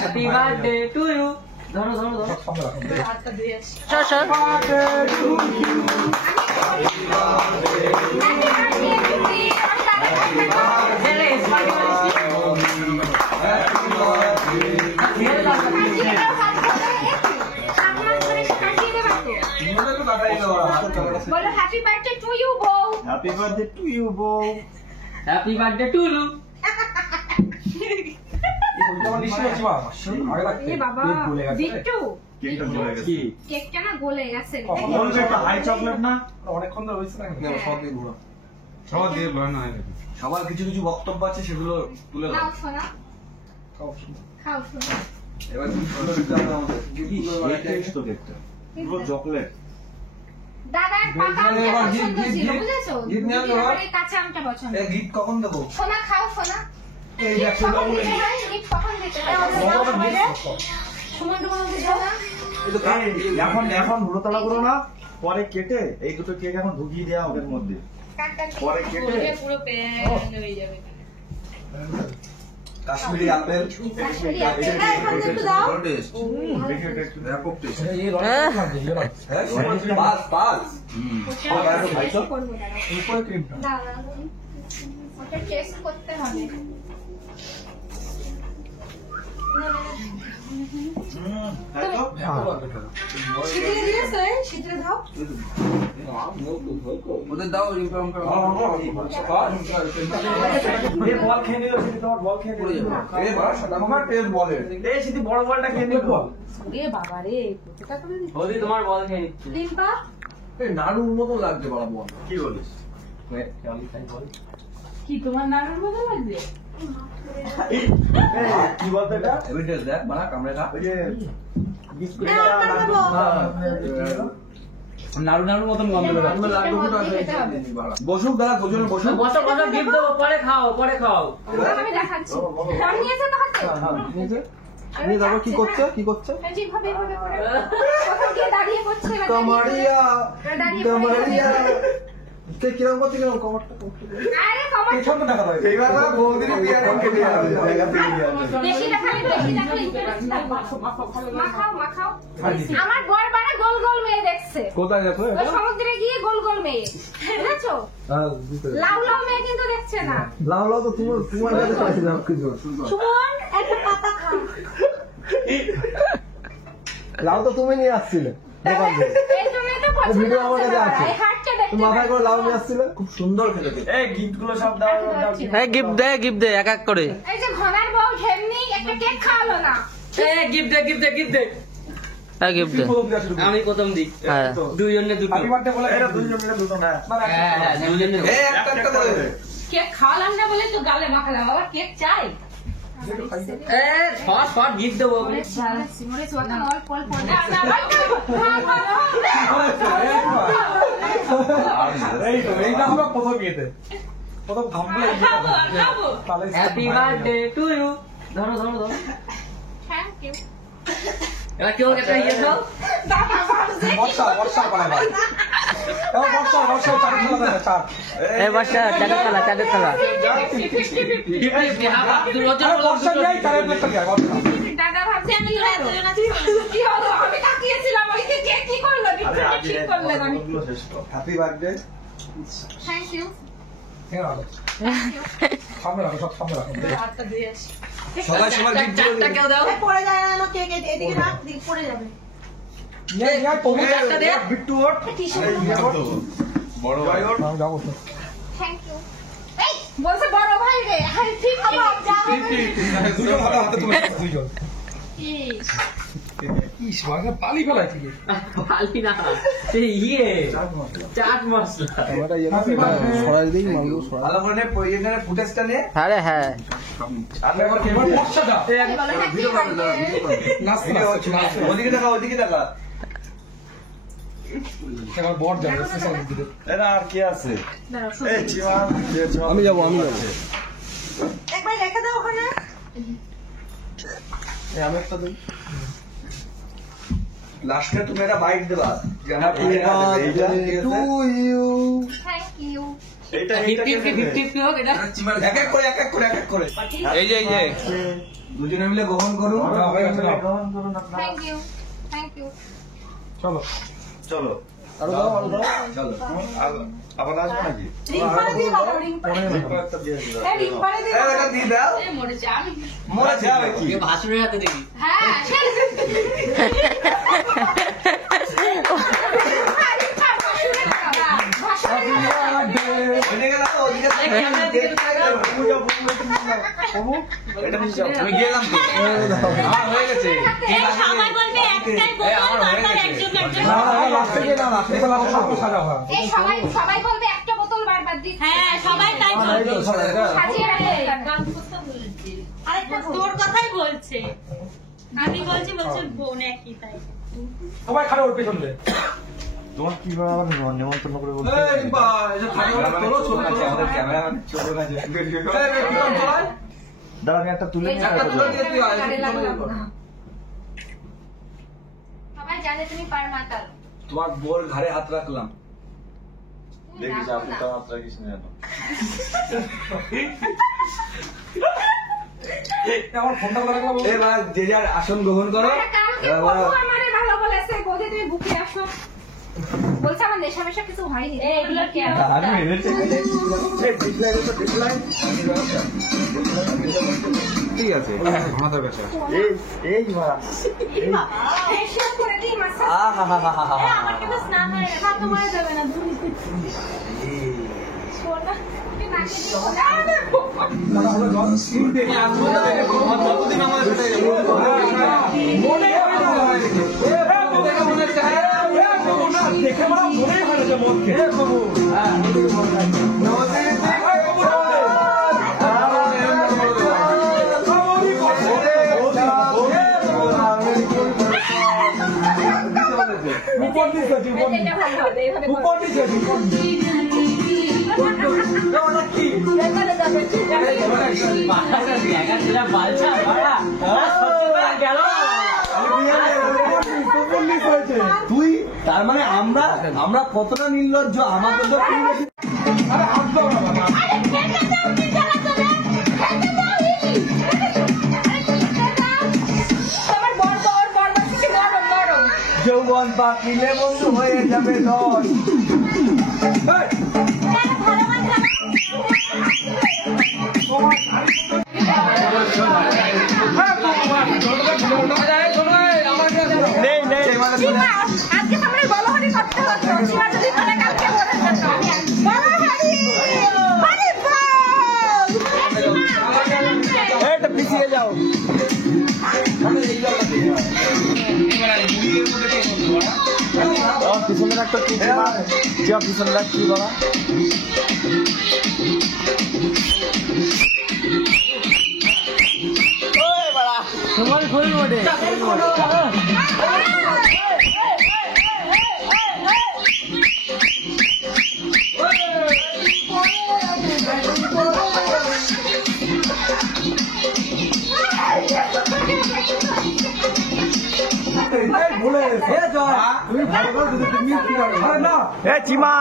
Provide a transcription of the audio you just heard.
Happy birthday to you. ধরো ধরো ধরো। बोलो हैप्पी बर्थडे टू यू बो। हैप्पी बर्थडे टू यू बो। Happy birthday to you. ए बाबा बिट्टू কেকটা গলে গেছে। কেকটা না গলে গেছে। বলবে একটা হাই চকলেট না? অনেকক্ষণ ধরে হইছে না সব দিয়ে ঘোরা। সবার দিয়ে বানানো হয় নাকি? সবার কিছু কিছু বক্তব্য আছে সেগুলো তুলে দাও। খাও সোনা খাও সোনা। এবার কি সুন্দর একটা আমাদের গিফটগুলো বানাতে তো কেকটা। পুরো চকলেট। দাদা পাকা আমটা পছন্দ ছিল বুঝেছো? গিফট নিয়ে আসো। এই কাঁচা আমটা পছন্দ। এই গিফট কখন দেবো? সোনা খাও সোনা। এই গিফট দেখো কখন দিতে হয়? গিফট কখন দিতে হয়? সময় তো বলতে যাও না। এখন হুড়োতাড়া করো না। পরে কেটে এই দুটো কেক এখন ঢুকিয়ে দেওয়া ওদের মধ্যে। পরে কেটে পুরো প্যান হয়ে যাবে। কাশ্মীরি আপেল। কাশ্মীরি আপেল এখন একটু দাও। দেখে একটু ব্যাপক টেস্ট। এই রং পাস পাস। করবো দাদা। উপরে ক্রিমটা দাদা ওটা টেস্ট করতে হবে। শীতলে দিলে সই শীতলে দাও। ওদের দাও রিংটনটা এ বল খেয়ে নিল সিটি তোমার বল খেয়ে নিল। এ বড় সাদা মামা টেস্ট বলে। এই সিটি বড় বলটা খেয়ে নিল। এ বাবা রে কোথাটা করে দিচ্ছি। ওদি তোমার বল খেয়ে নিচ্ছে। ডিম্পা এই নাড়ুর মতো লাগছে বড় বল। কি বলিস? কি তোমার নাড়ুর মতো লাগবে? কি বলতে এটা? এবিটেস দেখ বানা কামড়ে খা। ওই যে বিস্কুট নাড়ু নাড়ুর মতন গন্ধ বেরোয়। আমরা লাড্ডু কোটা আছে বসুক দাদা দুজনে বসুক। বসো বসো গিফট দেবো পরে খাও পরে খাও। আমি দেখাচ্ছি। আমি নিয়েছে তো হাতে। নিয়ে যাবো কি করছে কি করছে? এই ভাবে ভাবে করে কোথাও গিয়ে দাঁড়িয়ে করছে এবার কামারিয়া দাঁড়িয়ে কামারিয়া কে কিরকম করছে কিরকম কমারটা আরে কমার ছোট টাকা দাও এইবার না বৌদির বিয়ার কেটে যাবে জায়গা থেকে নিয়ে আসবে। বেশি দেখালে মাখাও আমার বর বাড়া গোল গোল মেয়ে দেখছে। কোথায় গেছো ওই সমুদ্রে গিয়ে গোল গোল মেয়ে বুঝেছো? লাউ লাউ মেয়ে কিন্তু দেখছে না। লাউ লাউ তো তোমার কাছে পাইছিলাম কিছু। সুমন একটা পাতা খা। লাউ তো তুমি নিয়ে আসছিলে দোকান থেকে। এই জন্য তো পছন্দ ভিডিও আমার কাছে আছে। এই হাতটা দেখতে তুমি মাথায় করে লাউ নিয়ে আসছিলে খুব সুন্দর খেতে। এই গিফট গুলো সব দাও দাও। এই গিফট দে এক এক করে। এই যে ঘনার বউ ঢেমনি একটা কেক খাওয়ালো না। এই গিফট দে হ্যাঁ গিফট দে। আমি প্রথম দিই। হ্যাঁ দুইজনে দুটো। হ্যাপি বার্থডে বলে এটা দুইজনের দুটো না। হ্যাঁ দুইজনে। এই একটা করে কেক খাওয়ালাম না বলে তো গালে মাখালাম আবার কেক চাই। এ শর্ট গিফট দেবো। সিমরে সোটা অল পল পল এইটা হবে প্রথম ইয়েতে প্রথম থাম্বলে তাহলে হ্যাপি বার্থডে টু ইউ। ধরো ধরো ধরো। Thank you. এবার কেউ একটা ইয়ে দাও। বর্ষা পালা ভাই এবার বর্ষা চার খেলা দেবে চার। এই বর্ষা চাঁদের খেলা। বর্ষা যাই চারের প্লেটটা কি বর্ষা। দাদা ভাবছি আমি কি হলো আমি তাকিয়েছিলাম ওইকে কেক কি করলো ঠিক করলেন আমি। Happy birthday. Thank you. সামনে রাখো সব সামনে রাখো। হাতটা দিয়ে আসি। সবাই গিফট চারটা কেউ দাও। পড়ে যায় না কেক এদিকে রাখ দিক পড়ে যাবে। নিয়ে তুমি চারটা দে। বিট্টু ওর টিস্যু বড় ভাই ওর নাম যাবো তো। Thank you. এই বলছে বড় ভাই রে হ্যাঁ ঠিক আছে যাও। দুজন হাতে তুমি দুজন। ইস ইস মাগা পালি ফেলাইছি কি পালি না এই চাট মশলা। সরাই দেই মালু সরাই। ভালো করে এখানে ফুটেজটা নে। আরে হ্যাঁ আমি আবার কেমন বর্ষাটা ভিডিও করে দাও ওদিকে দেখা এখন বড় যাবে স্পেশাল দিতে। এরা আর কি আছে? এই চিমান আমি যাব একবার রেখে দাও ওখানে। এই আমি একটা দিই। লাস্টে তুমি একটা বাইট দেবা। Happy birthday to you. Thank you. এইটা 50-50 হোক এটা। এক এক করে এই যে দুজনে মিলে গ্রহণ করুন। গ্রহণ করুন আপনারা। থ্যাংক ইউ থ্যাংক ইউ চলো চলো আবার আসবো নাকি? রিং পাড়ে দিয়ে দাও রিং পাড়ে একটা দিয়ে দিও। এই রিং পাড়ে দিয়ে দাও এটা দিয়ে দাও। মরেছে আমি মরে যাবে কি? ভাসুরের হাতে দেখি। হ্যাঁ এদিকে দাও, ওদিকে দাও। এটা নিয়ে যাও। আমি গেলাম তো। আমার হয়ে গেছে। সবাই বলবে একটাই বোতল বারবার একজন একজন এই সবাই বলবে একটা বোতল বারবার দিচ্ছি হ্যাঁ সবাই তাই বলবে সাজিয়ে আরেকটা তোর কথাই বলছে আমি বলছি বোন একই তাই সবাই খারাপ ওর পেছনে তোমার কি করে আবার নিমন্ত্রণ করে বলতে? এই রিম্পা, এই যে খাবার তোলো, ছোট আছে, আমাদের ক্যামেরাম্যান ছোট আছে। এই রিম্পা, চল। দাঁড়া আমি একটা তুলে নিয়ে একটা আসবো। তুলে দিয়ে তুই আয়, সবাই জানে তুমি পার মাতাল তোমার বোর ঘাড়ে হাত রাখলাম। দেখিস আপনি তো মাত্রা কিছু নেই না। আমার ফোনটা করে রাখলাম এবার যে যার আসন গ্রহণ করো। কালকে বউ আমারে ভালো বলেছে বৌদি তুমি বুকে আসো বলছে আমার নেশা কিছু হয়নি এগুলো কি আমি এনেছি। এই ডিসপ্লে তো ডিসপ্লে। ঠিক আছে, আমাদের কাছে। এই বাবা। ফেশিয়াল করে দিই মাসাজ আহা আমার কিন্তু স্নান হয়ে গেছে হাত মারা যাবে না ধুই সোনা তুমি নাকি কতদিন আমাদের সাথে মনে দেখে আমার মনেই ভালো যে মদ খেয়ে উপর নিচে এটা ভালো হবে এভাবে উপর নিচে ওটা কি এখানে যাবে বালছা বাড়া উপর নিচে হয়েছে তুই তার মানে আমরা কতটা নির্লজ্জ আমাদের তো আরে হাত দাও না বাবা আরে খেতে দাও কি জ্বালা করে খেতে দাও তোমার বড় থেকে নরম যৌবন পাকিলে বন্ধু হয়ে যাবে দশ। ভালো মাছ আজকে তোমরা বলহারি করতে হতো শিবা যদি করে কালকে বলে যেত বলহারি আরে বাহ এটা পিছিয়ে যাও। পিছনে একটা কি পিছনে রাখ কি বাবা? তোমার ফুল মোডে ভুলে তুমি ভালো করে যদি তুমি কি করো না এ চিমা